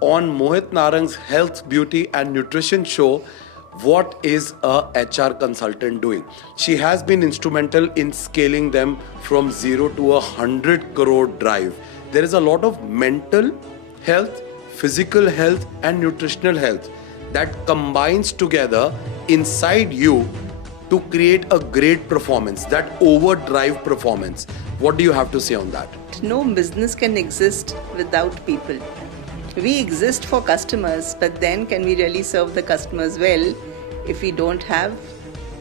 on Mohit Narang's Health, Beauty and Nutrition show, what is a HR consultant doing? She has been instrumental in scaling them from 0 to 100 crore drive. There is a lot of mental health, physical health and nutritional health that combines together inside you to create a great performance, that overdrive performance. What do you have to say on that? No business can exist without people. We exist for customers, but then can we really serve the customers well if we don't have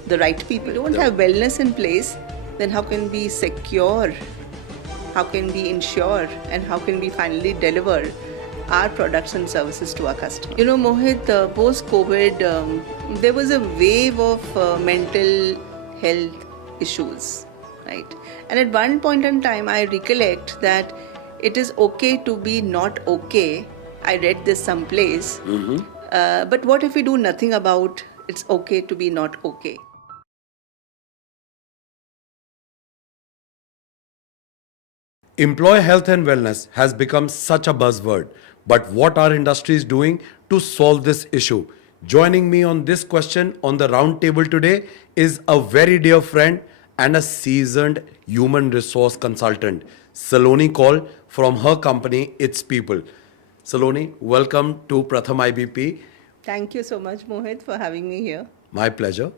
the right people? We don't have wellness in place, then how can we secure, how can we ensure, and how can we finally deliver our products and services to our customers? You know, Mohit, post-COVID, there was a wave of mental health issues, right? And at one point in time, I recollect that it is okay to be not okay. I read this someplace. But what if we do nothing about it's okay to be not okay? Employee health and wellness has become such a buzzword, but what are industries doing to solve this issue? Joining me on this question on the round table today is a very dear friend and a seasoned human resource consultant, Saloni Kaul, from her company, It's People. Saloni, welcome to Pratm IBP. Thank you so much, Mohit, for having me here. My pleasure.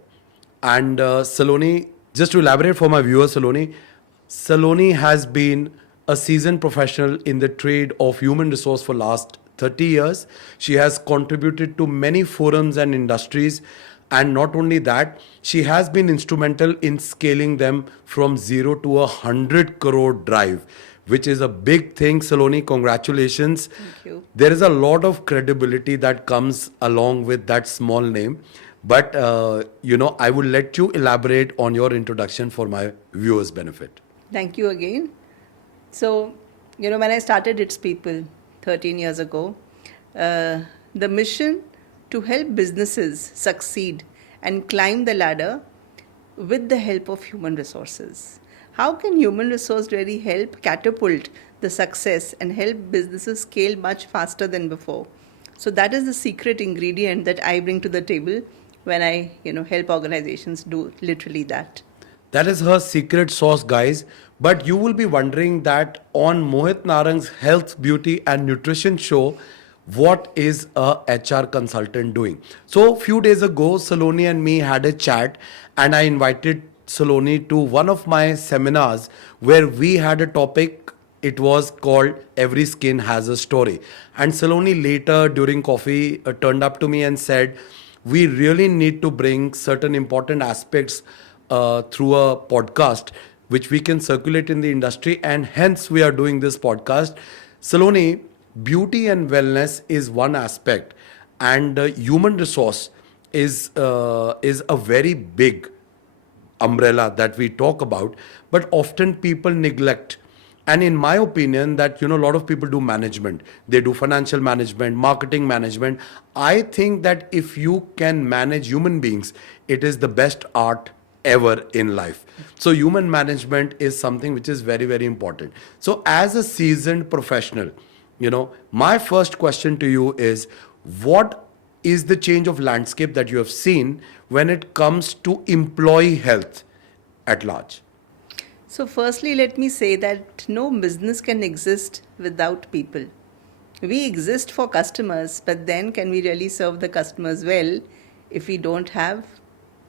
And Saloni, just to elaborate for my viewers, Saloni has been a seasoned professional in the trade of human resource for last 30 years. She has contributed to many forums and industries. And not only that, she has been instrumental in scaling them from 0 to 100 crore drive, which is a big thing. Saloni, congratulations. Thank you. There is a lot of credibility that comes along with that small name. But, I will let you elaborate on your introduction for my viewers' benefit. Thank you again. So, when I started It's People 13 years ago, the mission to help businesses succeed and climb the ladder with the help of human resources. How can human resource really help catapult the success and help businesses scale much faster than before? So that is the secret ingredient that I bring to the table when I, help organizations do literally that. That is her secret sauce, guys. But you will be wondering that on Mohit Narang's Health, Beauty and Nutrition show, what is a HR consultant doing? So a few days ago, Saloni and me had a chat and I invited Saloni to one of my seminars where we had a topic. It was called Every Skin Has a Story. And Saloni later during coffee turned up to me and said, we really need to bring certain important aspects through a podcast which we can circulate in the industry, and hence we are doing this podcast. Saloni, beauty and wellness is one aspect, and human resource is a very big umbrella that we talk about, but often people neglect. And in my opinion, that a lot of people do management. They do financial management, marketing management. I think that if you can manage human beings, it is the best art ever in life. So human management is something which is very, very important. So as a seasoned professional, my first question to you is, what is the change of landscape that you have seen when it comes to employee health at large? So firstly, let me say that no business can exist without people. We exist for customers, but then can we really serve the customers well if we don't have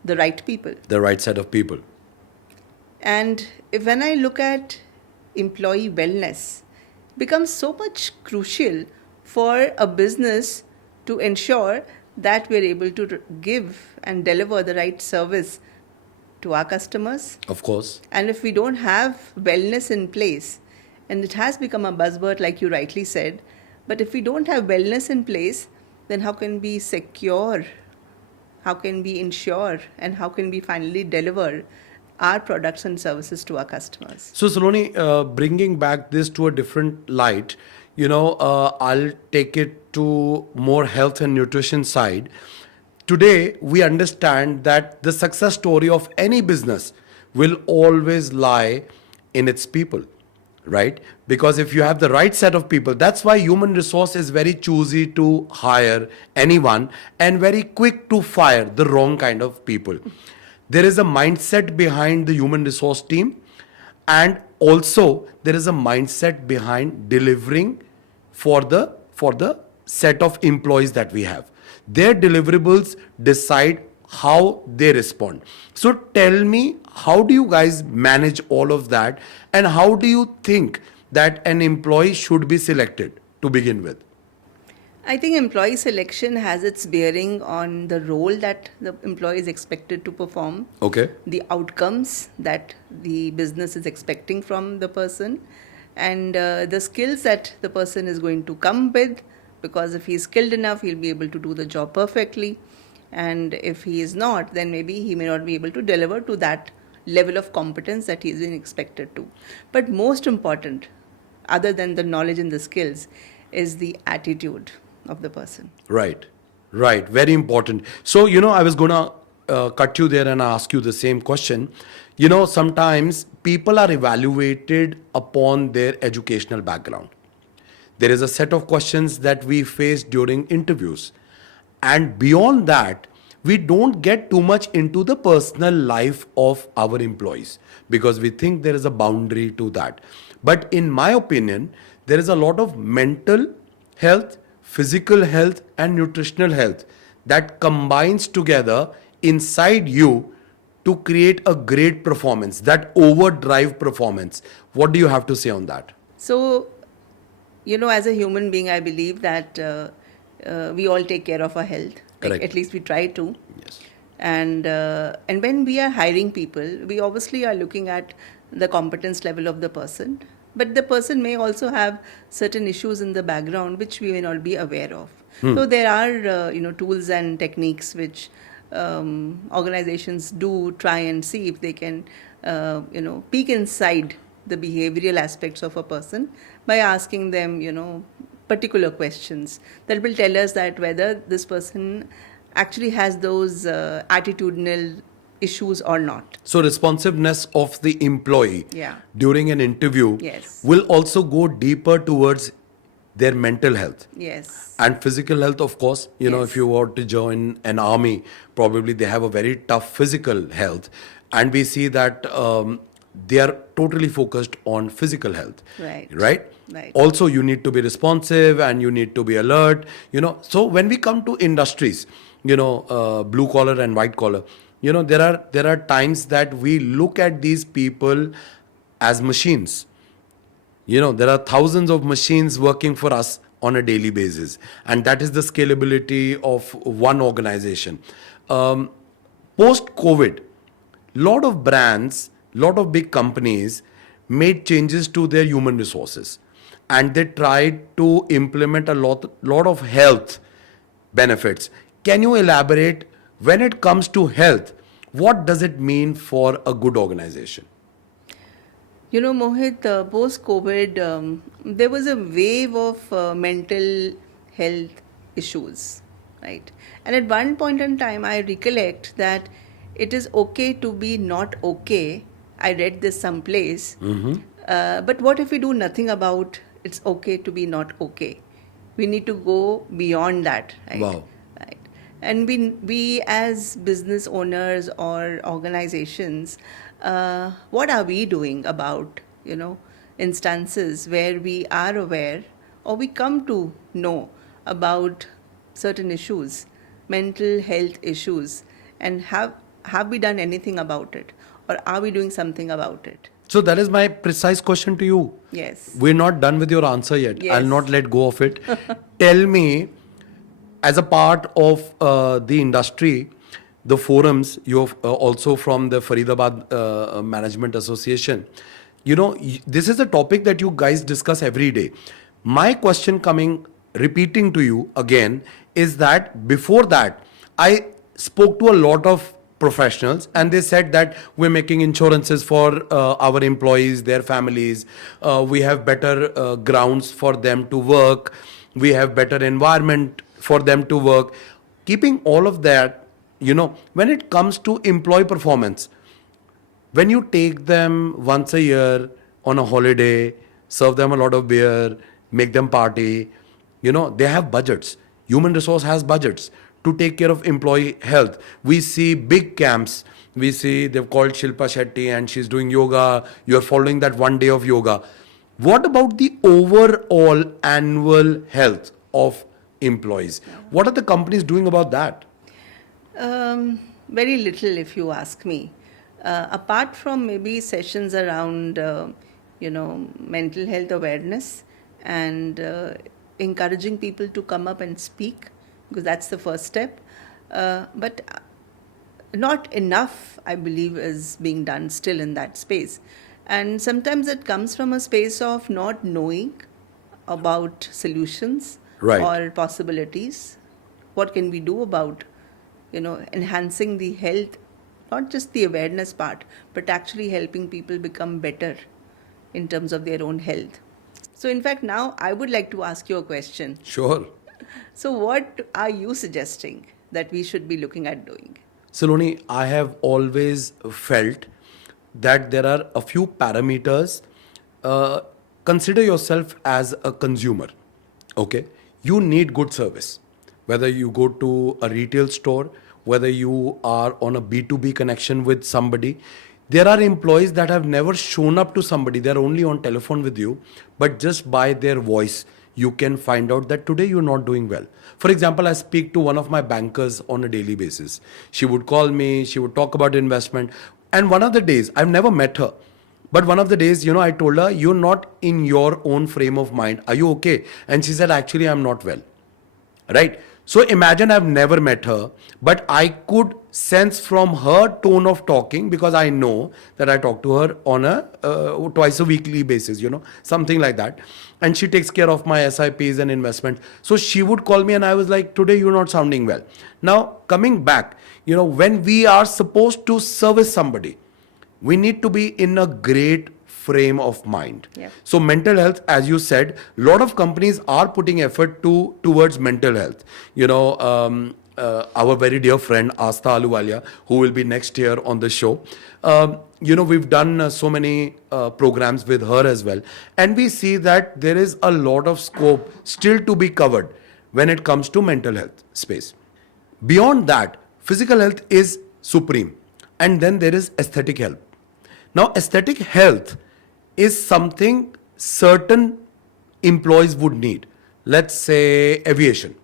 the right people? The right set of people. And when I look at employee wellness, becomes so much crucial for a business to ensure that we're able to give and deliver the right service to our customers. Of course. And if we don't have wellness in place, and it has become a buzzword like you rightly said, but if we don't have wellness in place, then how can we secure, how can we ensure, and how can we finally deliver our products and services to our customers? So Saloni, bringing back this to a different light, I'll take it to more health and nutrition side. Today, we understand that the success story of any business will always lie in its people, right? Because if you have the right set of people, that's why human resource is very choosy to hire anyone and very quick to fire the wrong kind of people. There is a mindset behind the human resource team, and also there is a mindset behind delivering for the set of employees that we have. Their deliverables decide how they respond. So tell me, how do you guys manage all of that, and how do you think that an employee should be selected to begin with? I think employee selection has its bearing on the role that the employee is expected to perform, Okay. the outcomes that the business is expecting from the person, and the skills that the person is going to come with. Because if he is skilled enough, he'll be able to do the job perfectly. And if he is not, then maybe he may not be able to deliver to that level of competence that he is being expected to. But most important, other than the knowledge and the skills, is the attitude of the person. Right, right. Very important. So, I was going to cut you there and ask you the same question. Sometimes people are evaluated upon their educational background. There is a set of questions that we face during interviews. And beyond that, we don't get too much into the personal life of our employees because we think there is a boundary to that. But in my opinion, there is a lot of mental health, physical health, and nutritional health that combines together inside you to create a great performance, that overdrive performance. What do you have to say on that? So, as a human being, I believe that we all take care of our health. Correct. At least we try to. Yes. And when we are hiring people, we obviously are looking at the competence level of the person. But the person may also have certain issues in the background which we may not be aware of. So there are tools and techniques which organizations do try and see if they can peek inside the behavioral aspects of a person by asking them particular questions that will tell us that whether this person actually has those attitudinal issues or not. So responsiveness of the employee Yeah. during an interview Yes. will also go deeper towards their mental health. Yes. And physical health, of course, Yes. if you were to join an army, probably they have a very tough physical health. And we see that they are totally focused on physical health. Right. Right? Right. Also, you need to be responsive and you need to be alert. So when we come to industries, blue collar and white collar, there are times that we look at these people as machines. There are thousands of machines working for us on a daily basis, and that is the scalability of one organization. Post COVID, lot of brands, lot of big companies made changes to their human resources, and they tried to implement a lot of health benefits. Can you elaborate, when it comes to health, what does it mean for a good organization? Mohit, post-COVID, there was a wave of mental health issues, right? And at one point in time, I recollect that it is okay to be not okay. I read this someplace. But what if we do nothing about it's okay to be not okay? We need to go beyond that, right? Wow. Right. And we as business owners or organizations, what are we doing about, instances where we are aware or we come to know about certain issues, mental health issues, and have we done anything about it, or are we doing something about it? So that is my precise question to you. Yes. We're not done with your answer yet. Yes. I'll not let go of it. Tell me, as a part of the industry, the forums, you're also from the Faridabad Management Association. This is a topic that you guys discuss every day. My question repeating to you again, is that before that, I spoke to a lot of professionals and they said that we're making insurances for our employees, their families. We have better grounds for them to work. We have better environment for them to work. Keeping all of that, when it comes to employee performance, when you take them once a year on a holiday, serve them a lot of beer, make them party. They have budgets. Human resource has budgets to take care of employee health. We see big camps. We see they've called Shilpa Shetty and she's doing yoga. You're following that one day of yoga. What about the overall annual health of employees? What are the companies doing about that? Very little, if you ask me. Apart from maybe sessions around, mental health awareness and encouraging people to come up and speak, because that's the first step. But not enough, I believe, is being done still in that space. And sometimes it comes from a space of not knowing about solutions Right. or possibilities. What can we do about, enhancing the health, not just the awareness part, but actually helping people become better in terms of their own health. So, in fact, now I would like to ask you a question. Sure. So, what are you suggesting that we should be looking at doing? Saloni, I have always felt that there are a few parameters. Consider yourself as a consumer. Okay? You need good service. Whether you go to a retail store, whether you are on a B2B connection with somebody, there are employees that have never shown up to somebody. They're only on telephone with you, but just by their voice, you can find out that today you're not doing well. For example, I speak to one of my bankers on a daily basis. She would call me, she would talk about investment. And one of the days, I've never met her, but one of the days, I told her, you're not in your own frame of mind. Are you okay? And she said, actually, I'm not well. Right? So imagine I've never met her, but I could sense from her tone of talking, because I know that I talk to her on a twice a weekly basis, something like that. And she takes care of my SIPs and investment. So she would call me and I was like, today you're not sounding well. Now, coming back, when we are supposed to service somebody, we need to be in a great frame of mind. Yeah. So mental health, as you said, a lot of companies are putting effort towards mental health. Our very dear friend Asta Aluwalia, who will be next year on the show, we've done so many programs with her as well, and we see that there is a lot of scope still to be covered when it comes to mental health space. Beyond that, physical health is supreme, and then there is aesthetic health. Now, aesthetic health is something certain employees would need. Let's say aviation,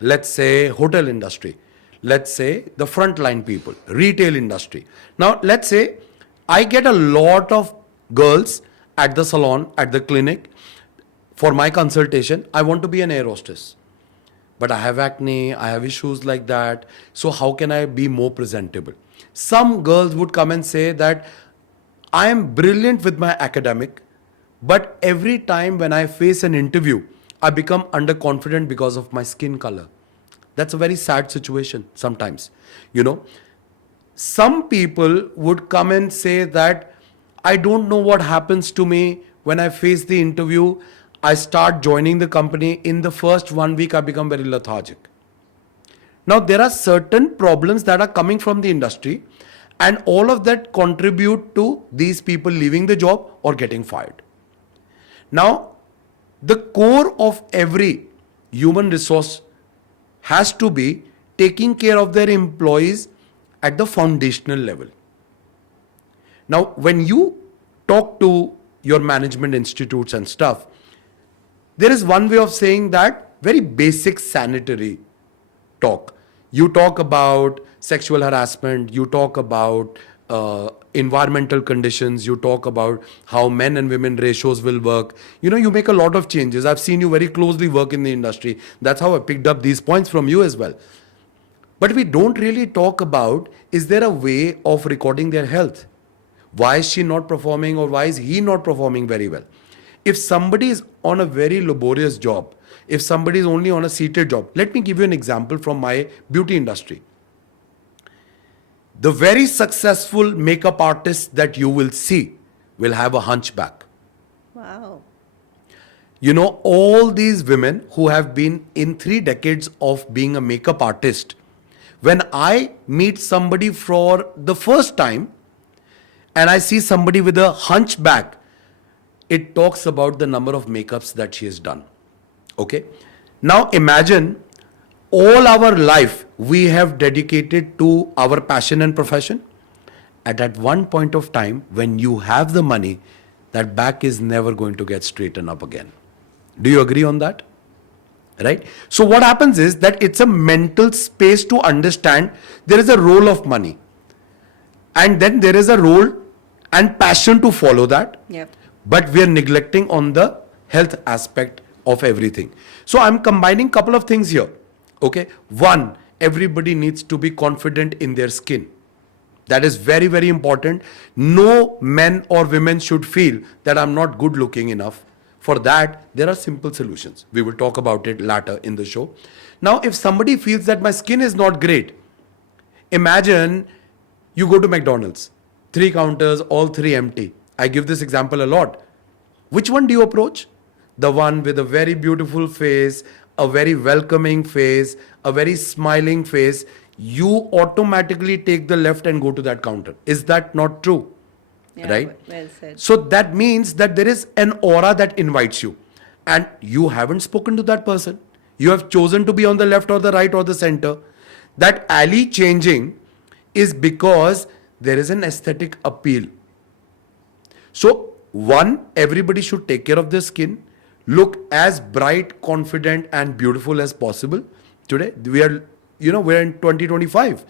let's say hotel industry, let's say the frontline people, retail industry. Now, let's say I get a lot of girls at the salon, at the clinic for my consultation. I want to be an air hostess, but I have acne, I have issues like that. So how can I be more presentable? Some girls would come and say that I am brilliant with my academic, but every time when I face an interview, I become underconfident because of my skin color. That's a very sad situation sometimes. Some people would come and say that I don't know what happens to me when I face the interview. I start joining the company. In the first 1 week, I become very lethargic. Now, there are certain problems that are coming from the industry, and all of that contribute to these people leaving the job or getting fired. Now, the core of every human resource has to be taking care of their employees at the foundational level. Now, when you talk to your management institutes and stuff, there is one way of saying that, very basic sanitary talk. You talk about sexual harassment, you talk about environmental conditions, you talk about how men and women ratios will work. You make a lot of changes. I've seen you very closely work in the industry. That's how I picked up these points from you as well. But we don't really talk about, is there a way of recording their health? Why is she not performing, or why is he not performing very well? If somebody is on a very laborious job, if somebody is only on a seated job, let me give you an example from my beauty industry. The very successful makeup artists that you will see will have a hunchback. Wow. All these women who have been in 3 decades of being a makeup artist, when I meet somebody for the first time and I see somebody with a hunchback, it talks about the number of makeups that she has done. Okay. Now imagine all our life we have dedicated to our passion and profession. And at one point of time, when you have the money, that back is never going to get straightened up again. Do you agree on that? Right? So what happens is that it's a mental space to understand there is a role of money. And then there is a role and passion to follow that. Yep. But we are neglecting on the health aspect of everything. So I'm combining couple of things here. Okay. One, everybody needs to be confident in their skin. That is very, very important. No men or women should feel that I'm not good looking enough. For that, there are simple solutions. We will talk about it later in the show. Now, if somebody feels that my skin is not great, imagine you go to McDonald's, 3 counters, all 3 empty. I give this example a lot. Which one do you approach? The one with a very beautiful face, a very welcoming face, a very smiling face. You automatically take the left and go to that counter. Is that not true? Yeah, right? Well said. So that means that there is an aura that invites you, and you haven't spoken to that person. You have chosen to be on the left or the right or the center. That alley changing is because there is an aesthetic appeal. So one, everybody should take care of their skin, look as bright, confident and beautiful as possible. Today we are, we're in 2025.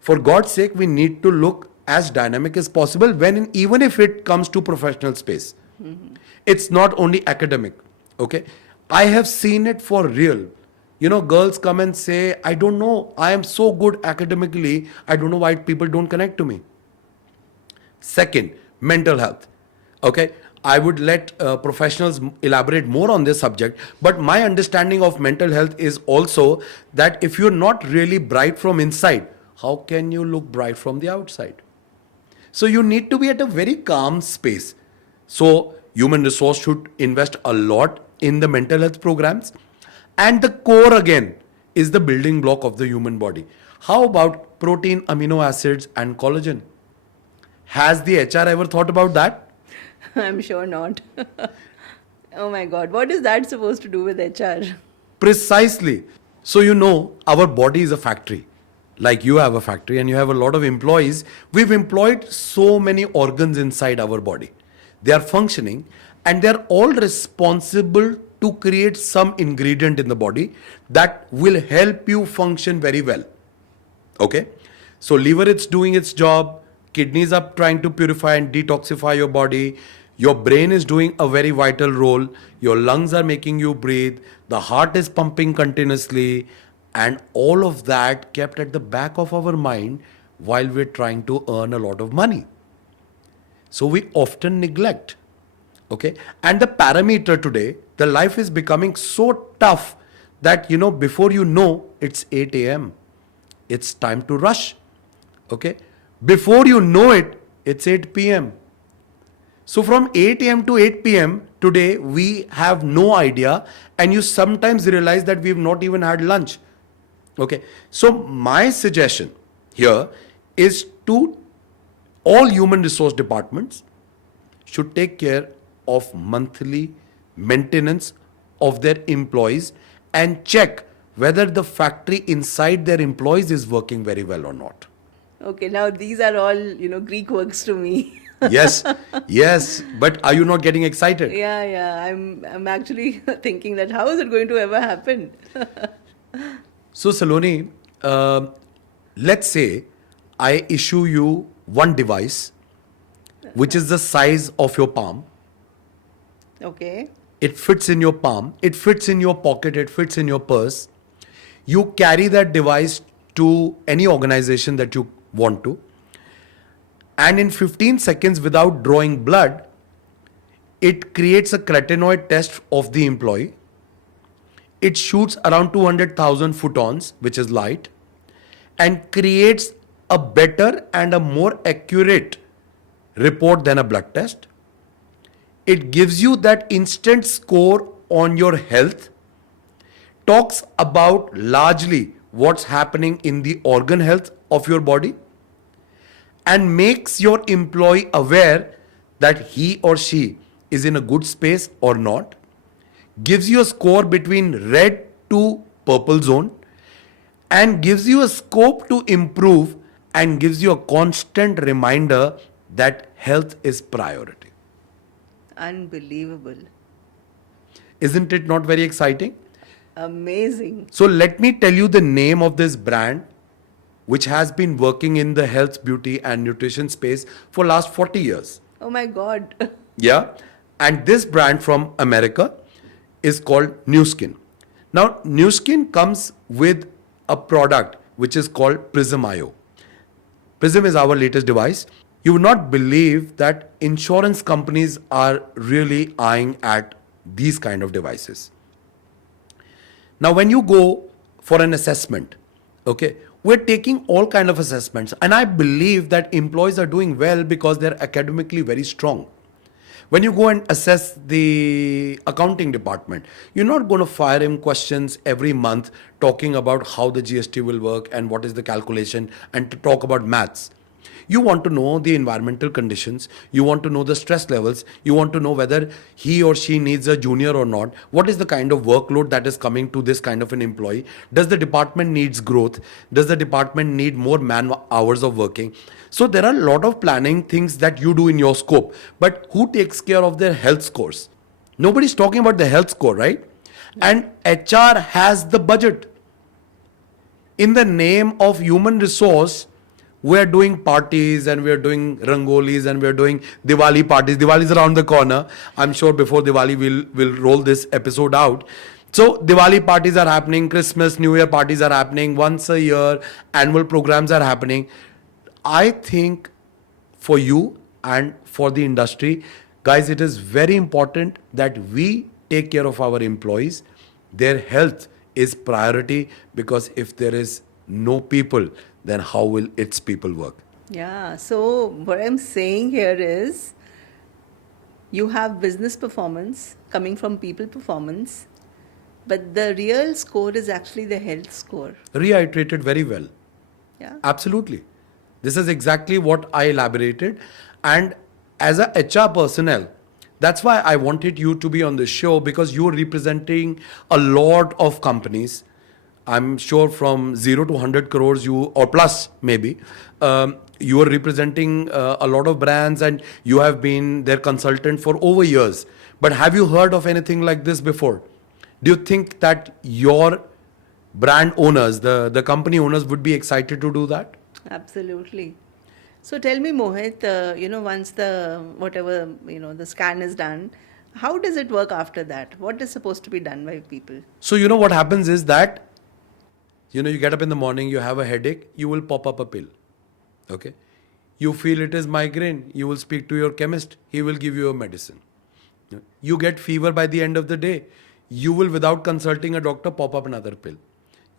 For God's sake, we need to look as dynamic as possible even if it comes to professional space. Mm-hmm. It's not only academic. Okay. I have seen it for real. Girls come and say, I don't know, I am so good academically, I don't know why people don't connect to me. Second, mental health. Okay. I would let professionals elaborate more on this subject, but my understanding of mental health is also that if you're not really bright from inside, how can you look bright from the outside? So you need to be at a very calm space. So human resource should invest a lot in the mental health programs. And the core again is the building block of the human body. How about protein, amino acids and collagen? Has the HR ever thought about that? I'm sure not. Oh my God, what is that supposed to do with HR? Precisely. So our body is a factory. Like you have a factory and you have a lot of employees. We've employed so many organs inside our body. They are functioning and they're all responsible to create some ingredient in the body that will help you function very well. Okay. So liver, it's doing its job. Kidneys are trying to purify and detoxify your body. Your brain is doing a very vital role. Your lungs are making you breathe. The heart is pumping continuously. And all of that kept at the back of our mind while we're trying to earn a lot of money. So we often neglect. Okay. And the parameter today, the life is becoming so tough that, before it's 8 a.m. It's time to rush. Okay. Before you know it, it's 8 p.m. So from 8 a.m. to 8 p.m. today, we have no idea. And you sometimes realize that we've not even had lunch. Okay. So my suggestion here is to all human resource departments should take care of monthly maintenance of their employees and check whether the factory inside their employees is working very well or not. Okay, now these are all, Greek words to me. Yes, yes. But are you not getting excited? Yeah. I'm actually thinking that how is it going to ever happen? So Saloni, let's say I issue you one device, which is the size of your palm. Okay. It fits in your palm. It fits in your pocket. It fits in your purse. You carry that device to any organization that you want to. And in 15 seconds, without drawing blood, it creates a carotenoid test of the employee. It shoots around 200,000 photons, which is light, and creates a better and a more accurate report than a blood test. It gives you that instant score on your health, talks about largely what's happening in the organ health of your body, and makes your employee aware that he or she is in a good space or not, gives you a score between red to purple zone, and gives you a scope to improve, and gives you a constant reminder that health is priority. Unbelievable. Isn't it not very exciting? Amazing. So let me tell you the name of this brand which has been working in the health, beauty and nutrition space for last 40 years. Oh my God. Yeah. And this brand from America is called New Skin. Now, New Skin comes with a product which is called Prism IO. Prism is our latest device. You would not believe that insurance companies are really eyeing at these kind of devices. Now, when you go for an assessment, okay, we're taking all kind of assessments, and I believe that employees are doing well because they're academically very strong. When you go and assess the accounting department, you're not going to fire him questions every month talking about how the GST will work and what is the calculation and to talk about maths. You want to know the environmental conditions, you want to know the stress levels, you want to know whether he or she needs a junior or not, what is the kind of workload that is coming to this kind of an employee, does the department needs growth, does the department need more man hours of working. So there are a lot of planning things that you do in your scope, but who takes care of their health scores? Nobody's talking about the health score, right? And HR has the budget. In the name of human resource, we're doing parties and we're doing rangolis and we're doing Diwali parties. Diwali is around the corner. I'm sure before Diwali we'll roll this episode out. So Diwali parties are happening, Christmas, New Year parties are happening, once a year, annual programs are happening. I think for you and for the industry, guys, it is very important that we take care of our employees. Their health is priority, because if there is no people, then how will its people work? Yeah. So, what I'm saying here is you have business performance coming from people performance, but the real score is actually the health score. Reiterated very well. Yeah. Absolutely. This is exactly what I elaborated. And as a HR personnel, that's why I wanted you to be on the show, because you're representing a lot of companies. I'm sure from 0 to 100 crores, you or plus maybe, you are representing a lot of brands, and you have been their consultant for over years. But have you heard of anything like this before? Do you think that your brand owners, the company owners, would be excited to do that? Absolutely. So tell me, Mohit, once the whatever, the scan is done, how does it work after that? What is supposed to be done by people? So, what happens is that, you get up in the morning, you have a headache, you will pop up a pill. Okay. You feel it is migraine, you will speak to your chemist, he will give you a medicine. You get fever by the end of the day, you will, without consulting a doctor, pop up another pill.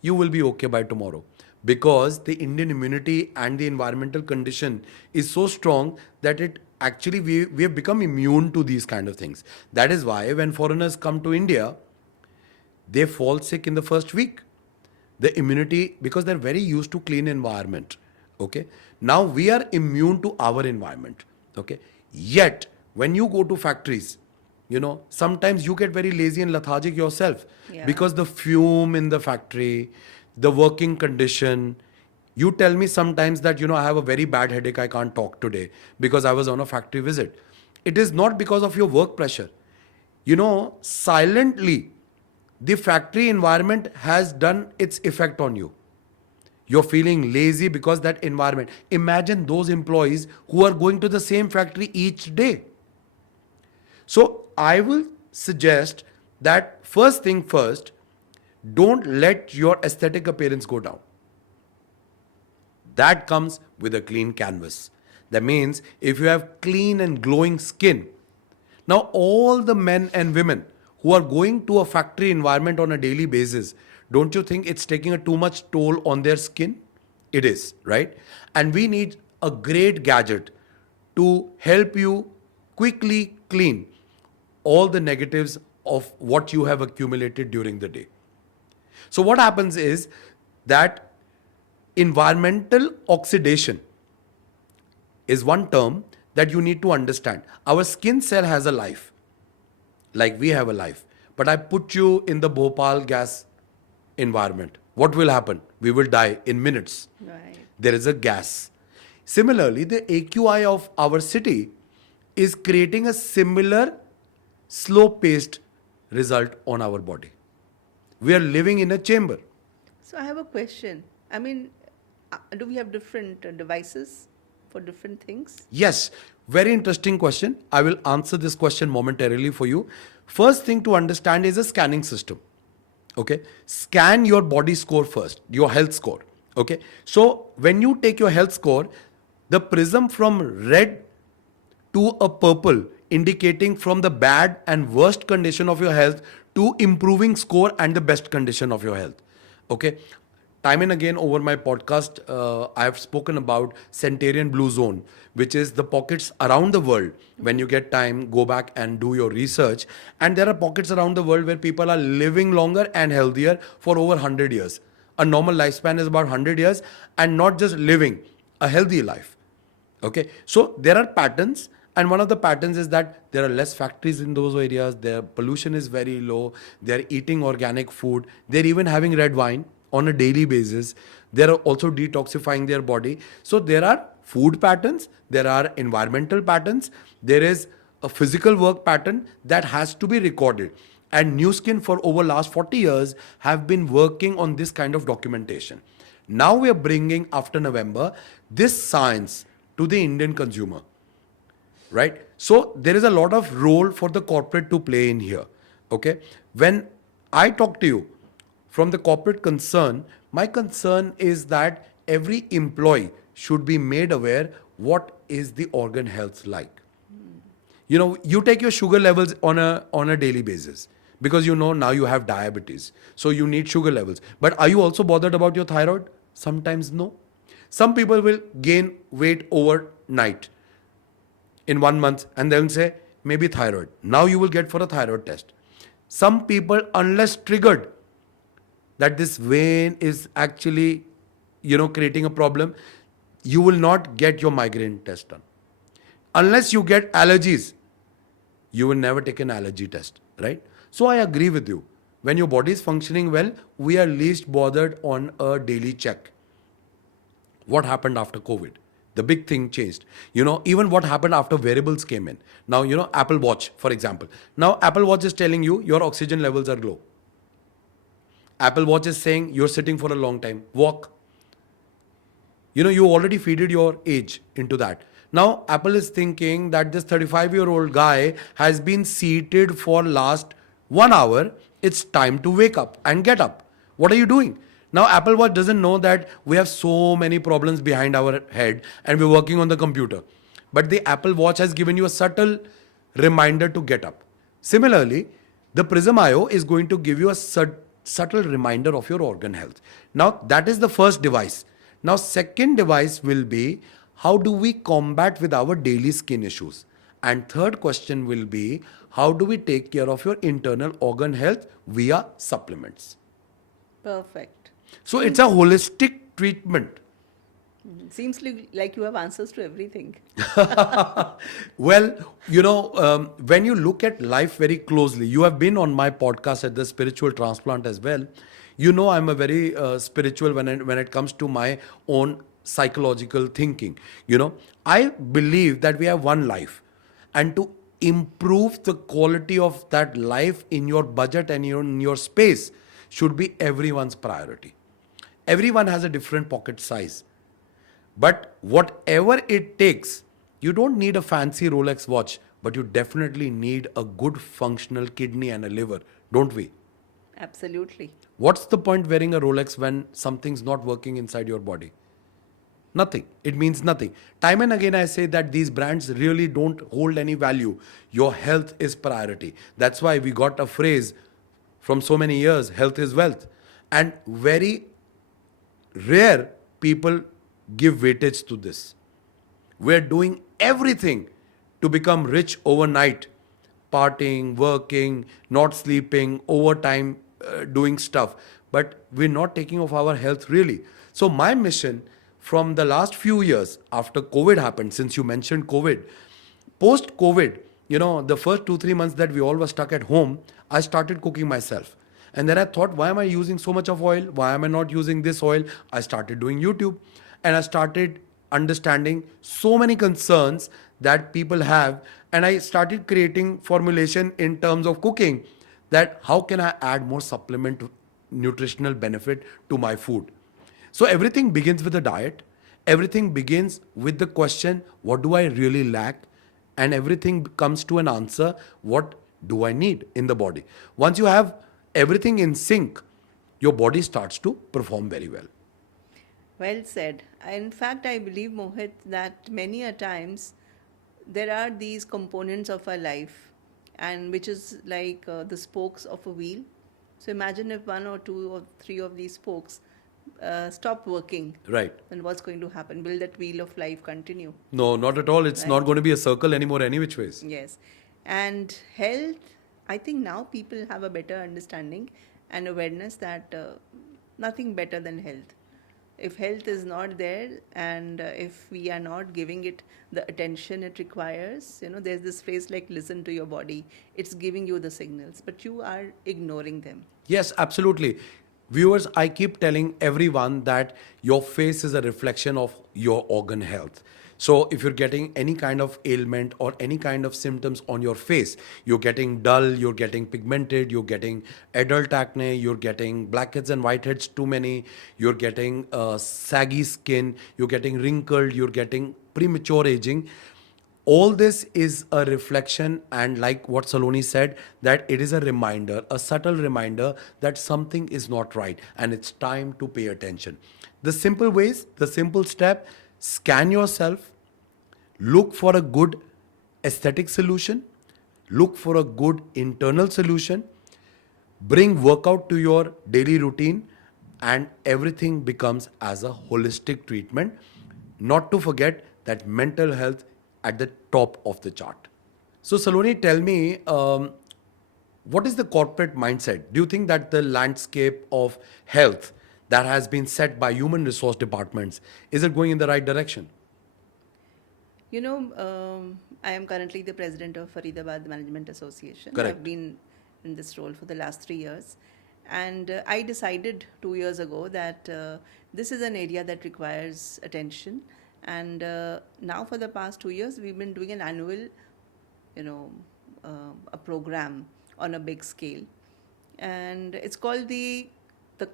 You will be okay by tomorrow, because the Indian immunity and the environmental condition is so strong that it actually we have become immune to these kind of things. That is why when foreigners come to India, they fall sick in the first week. The immunity, because they're very used to clean environment. Okay. Now we are immune to our environment. Okay. Yet when you go to factories, sometimes you get very lazy and lethargic yourself. Yeah. Because the fume in the factory, the working condition. You tell me sometimes that, I have a very bad headache, I can't talk today because I was on a factory visit. It is not because of your work pressure. Silently, the factory environment has done its effect on you. You're feeling lazy because that environment. Imagine those employees who are going to the same factory each day. So I will suggest that first thing first, don't let your aesthetic appearance go down. That comes with a clean canvas. That means if you have clean and glowing skin, now all the men and women who are going to a factory environment on a daily basis, don't you think it's taking a too much toll on their skin? It is, right? And we need a great gadget to help you quickly clean all the negatives of what you have accumulated during the day. So what happens is that environmental oxidation is one term that you need to understand. Our skin cell has a life. like we have a life. But I put you in the Bhopal gas environment. What will happen? We will die in minutes. Right. There is a gas. Similarly, the AQI of our city is creating a similar slow paced result on our body. We are living in a chamber. So I have a question. I mean, do we have different devices for different things? Yes, very interesting question. I will answer this question momentarily for you. First thing to understand is a scanning system. Okay, scan your body score first, your health score. Okay, so when you take your health score, the prism from red to a purple indicating from the bad and worst condition of your health to improving score and the best condition of your health. Okay, time and again over my podcast, I have spoken about Centurion Blue Zone, which is the pockets around the world. When you get time, go back and do your research. And there are pockets around the world where people are living longer and healthier for over 100 years. A normal lifespan is about 100 years, and not just living a healthy life. Okay, so there are patterns, and one of the patterns is that there are less factories in those areas, their pollution is very low, they're eating organic food, they're even having red wine on a daily basis, they're also detoxifying their body. So there are food patterns, there are environmental patterns, there is a physical work pattern that has to be recorded. And New Skin for over last 40 years have been working on this kind of documentation. Now we are bringing, after November, this science to the Indian consumer, right? So there is a lot of role for the corporate to play in here. Okay, when I talk to you from the corporate concern, my concern is that every employee should be made aware what is the organ health like. You know, you take your sugar levels on a daily basis, because you know now you have diabetes, so you need sugar levels. But are you also bothered about your thyroid? Sometimes no. Some people will gain weight overnight in 1 month and they'll say maybe thyroid. Now you will get for a thyroid test. Some people, unless triggered that this vein is actually, creating a problem, you will not get your migraine test done. Unless you get allergies, you will never take an allergy test, right? So I agree with you. When your body is functioning well, we are least bothered on a daily check. What happened after COVID? The big thing changed. Even what happened after wearables came in. Now, Apple Watch, for example. Now, Apple Watch is telling you your oxygen levels are low. Apple Watch is saying you're sitting for a long time. Walk. You already feeded your age into that. Now, Apple is thinking that this 35-year-old guy has been seated for last 1 hour. It's time to wake up and get up. What are you doing? Now, Apple Watch doesn't know that we have so many problems behind our head and we're working on the computer. But the Apple Watch has given you a subtle reminder to get up. Similarly, the Prism IO is going to give you a subtle reminder of your organ health. Now, that is the first device. Now, second device will be, how do we combat with our daily skin issues? And third question will be, how do we take care of your internal organ health via supplements? Perfect. So it's a holistic treatment. Seems like you have answers to everything. Well, when you look at life very closely, you have been on my podcast at the Spiritual Transplant as well. I'm a very spiritual when it comes to my own psychological thinking. I believe that we have one life, and to improve the quality of that life in your budget and in your space should be everyone's priority. Everyone has a different pocket size. But whatever it takes, you don't need a fancy Rolex watch, but you definitely need a good functional kidney and a liver, don't we? Absolutely. What's the point wearing a Rolex when something's not working inside your body? Nothing. It means nothing. Time and again I say that these brands really don't hold any value. Your health is priority. That's why we got a phrase from so many years, health is wealth. And very rare people give weightage to this. We're doing everything to become rich overnight. Partying, working, not sleeping, overtime, doing stuff. But we're not taking of our health really. So my mission from the last few years after COVID happened, since you mentioned COVID, post-COVID, The first 2-3 months that we all were stuck at home, I started cooking myself. And then I thought, why am I using so much of oil? Why am I not using this oil? I started doing YouTube, and I started understanding so many concerns that people have. And I started creating formulation in terms of cooking, that how can I add more supplement nutritional benefit to my food. So everything begins with a diet. Everything begins with the question, what do I really lack? And everything comes to an answer, what do I need in the body? Once you have everything in sync, your body starts to perform very well. Well said. In fact, I believe, Mohit, that many a times there are these components of our life, and which is like the spokes of a wheel. So imagine if one or two or three of these spokes stop working, Right. then what's going to happen? Will that wheel of life continue? No, not at all. It's Right? not going to be a circle anymore, any which ways. Yes. And health, I think now people have a better understanding and awareness that nothing better than health. If health is not there, and if we are not giving it the attention it requires, there's this phrase like listen to your body. It's giving you the signals, but you are ignoring them. Yes, absolutely. Viewers, I keep telling everyone that your face is a reflection of your organ health. So, if you're getting any kind of ailment or any kind of symptoms on your face, you're getting dull, you're getting pigmented, you're getting adult acne, you're getting blackheads and whiteheads too many, you're getting saggy skin, you're getting wrinkled, you're getting premature aging, all this is a reflection, and like what Saloni said, that it is a reminder, a subtle reminder that something is not right and it's time to pay attention. The simple ways, the simple step: scan yourself, look for a good aesthetic solution, look for a good internal solution, bring workout to your daily routine, and everything becomes as a holistic treatment. Not to forget that mental health at the top of the chart. So, Saloni, tell me, what is the corporate mindset? Do you think that the landscape of health that has been set by human resource departments, is it going in the right direction? I am currently the president of Faridabad Management Association. I've Correct. been in this role for the last 3 years. And I decided 2 years ago that this is an area that requires attention. And now, for the past 2 years, we've been doing an annual, a program on a big scale. And it's called the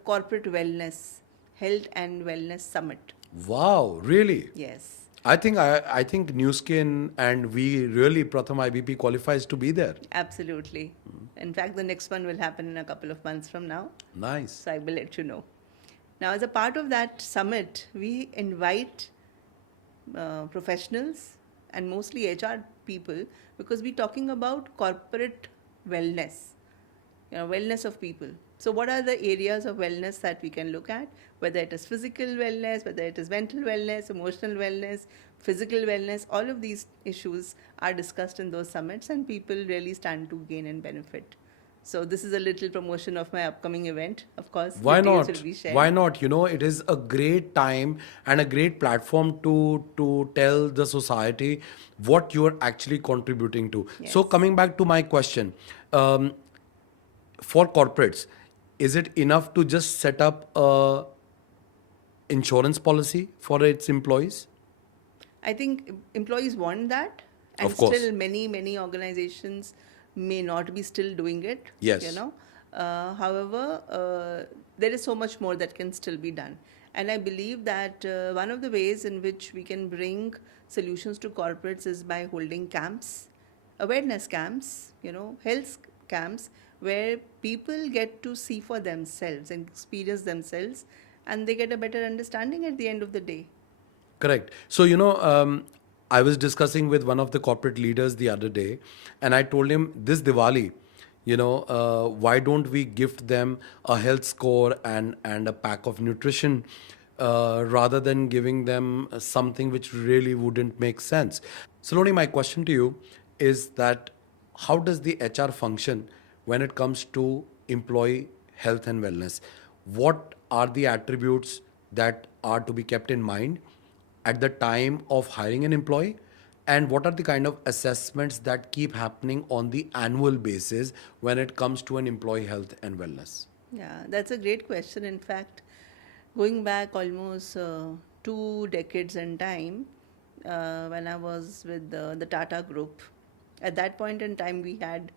Corporate Wellness, Health and Wellness Summit. Wow, really? Yes. I think New Skin and we really Pratm IBP qualifies to be there. Absolutely. In fact, the next one will happen in a couple of months from now. Nice. So I will let you know. Now, as a part of that summit, we invite professionals and mostly HR people, because we're talking about corporate wellness, wellness of people. So, what are the areas of wellness that we can look at? Whether it is physical wellness, whether it is mental wellness, emotional wellness, physical wellness, all of these issues are discussed in those summits, and people really stand to gain and benefit. So, this is a little promotion of my upcoming event. Of course, Why details not? will be shared. Why not? It is a great time and a great platform to tell the society what you are actually contributing to. So, Yes. coming back to my question, um, for corporates, is it enough to just set up a insurance policy for its employees? I think employees want that, and Of course. still many organizations may not be still doing it. Yes. However, there is so much more that can still be done, and I believe that one of the ways in which we can bring solutions to corporates is by holding camps, awareness camps, health camps, where people get to see for themselves and experience themselves, and they get a better understanding at the end of the day. Correct. So, I was discussing with one of the corporate leaders the other day, and I told him this Diwali, why don't we gift them a health score and a pack of nutrition, rather than giving them something which really wouldn't make sense. Saloni, my question to you is that how does the HR function when it comes to employee health and wellness? What are the attributes that are to be kept in mind at the time of hiring an employee, And what are the kind of assessments that keep happening on the annual basis when it comes to an employee health and wellness? Yeah, that's a great question. In fact, going back almost 2 decades in time, when I was with the Tata Group, at that point in time we had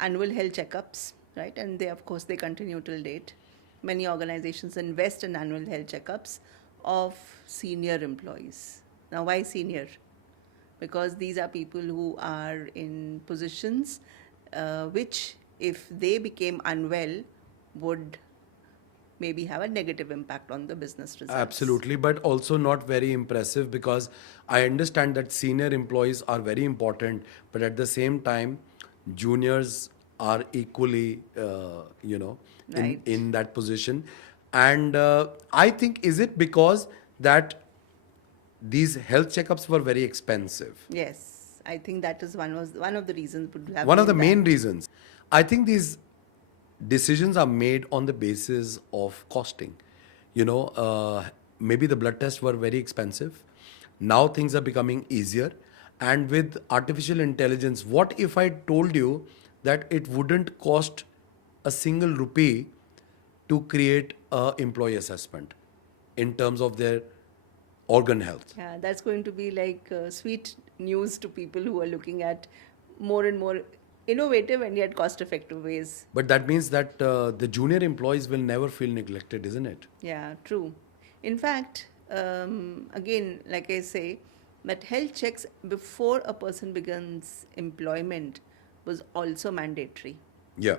annual health checkups, right? And they, of course, they continue till date. Many organizations invest in annual health checkups of senior employees. Now, why senior? Because these are people who are in positions which, if they became unwell, would maybe have a negative impact on the business results. Absolutely, but also not very impressive, because I understand that senior employees are very important, but at the same time, juniors are equally, Right. in that position. And I think, is it because that these health checkups were very expensive? Yes, I think that is one of the reasons would have One of the been main that. reasons. I think these decisions are made on the basis of costing. Maybe the blood tests were very expensive. Now things are becoming easier. And with artificial intelligence, what if I told you that it wouldn't cost a single rupee to create a employee assessment in terms of their organ health? Yeah, that's going to be like sweet news to people who are looking at more and more innovative and yet cost effective ways. But that means that the junior employees will never feel neglected, isn't it? Yeah, true. In fact, again, like I say, that health checks before a person begins employment was also mandatory. Yeah.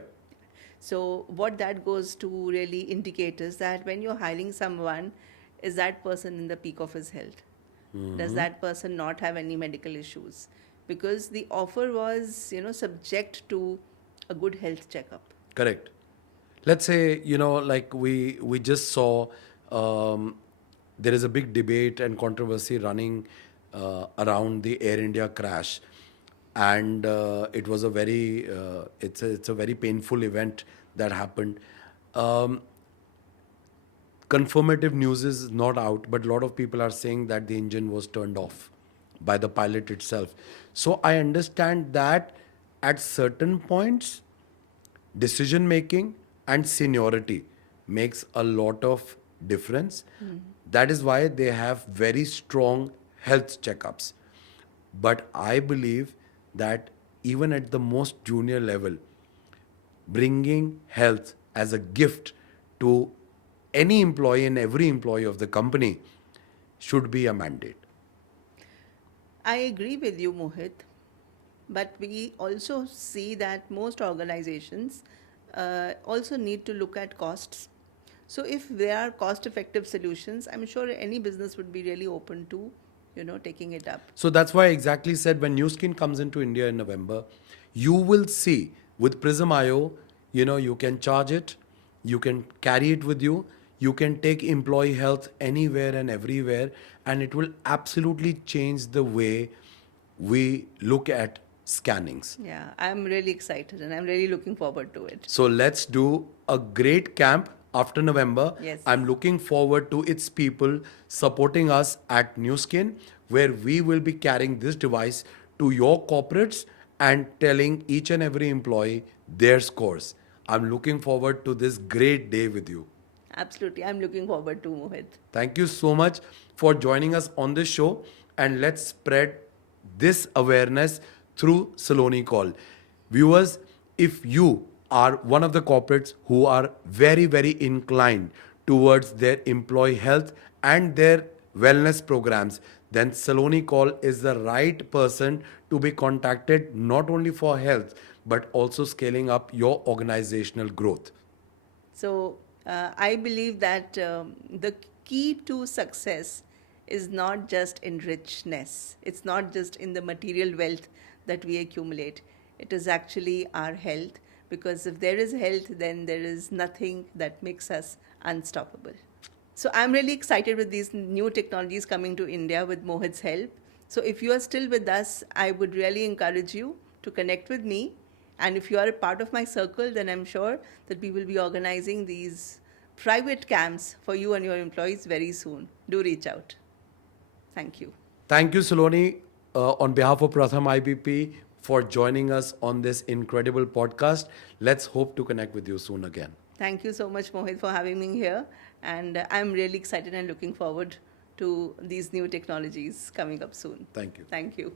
So, what that goes to really indicate is that when you're hiring someone, is that person in the peak of his health? Does that person not have any medical issues? Because the offer was, subject to a good health checkup. Correct. Let's say, like we just saw, there is a big debate and controversy running around the Air India crash, and it was a very it's a very painful event that happened. Um, Confirmative news is not out, but a lot of people are saying that the engine was turned off by the pilot itself. So I understand that at certain points, decision making and seniority makes a lot of difference. That is why they have very strong health checkups. But I believe that even at the most junior level, bringing health as a gift to any employee and every employee of the company should be a mandate. I agree with you, Mohit. But we also see that most organizations also need to look at costs. So if there are cost-effective solutions, I'm sure any business would be really open to, taking it up. So that's why I exactly said, when New Skin comes into India in November, you will see with Prism IO, you can charge it, you can carry it with you, you can take employee health anywhere and everywhere, and it will absolutely change the way we look at scannings. Yeah, I'm really excited and I'm really looking forward to it. So let's do a great camp after November. Yes. I'm looking forward to its people supporting us at New Skin, where we will be carrying this device to your corporates and telling each and every employee their scores. I'm looking forward to this great day with you. Absolutely. I'm looking forward to Mohit. Thank you so much for joining us on this show, and let's spread this awareness through Saloni Call. Viewers, if you are one of the corporates who are very, very inclined towards their employee health and their wellness programs, then Saloni Call is the right person to be contacted, not only for health but also scaling up your organizational growth. So I believe that the key to success is not just in richness, it's not just in the material wealth that we accumulate, it is actually our health. Because if there is health, then there is nothing that makes us unstoppable. So I'm really excited with these new technologies coming to India with Mohit's help. So if you are still with us, I would really encourage you to connect with me. And if you are a part of my circle, then I'm sure that we will be organizing these private camps for you and your employees very soon. Do reach out. Thank you. Thank you, Saloni. on behalf of Pratm IBP for joining us on this incredible podcast. Let's hope to connect with you soon again. Thank you so much, Mohit, for having me here. And I'm really excited and looking forward to these new technologies coming up soon. Thank you. Thank you.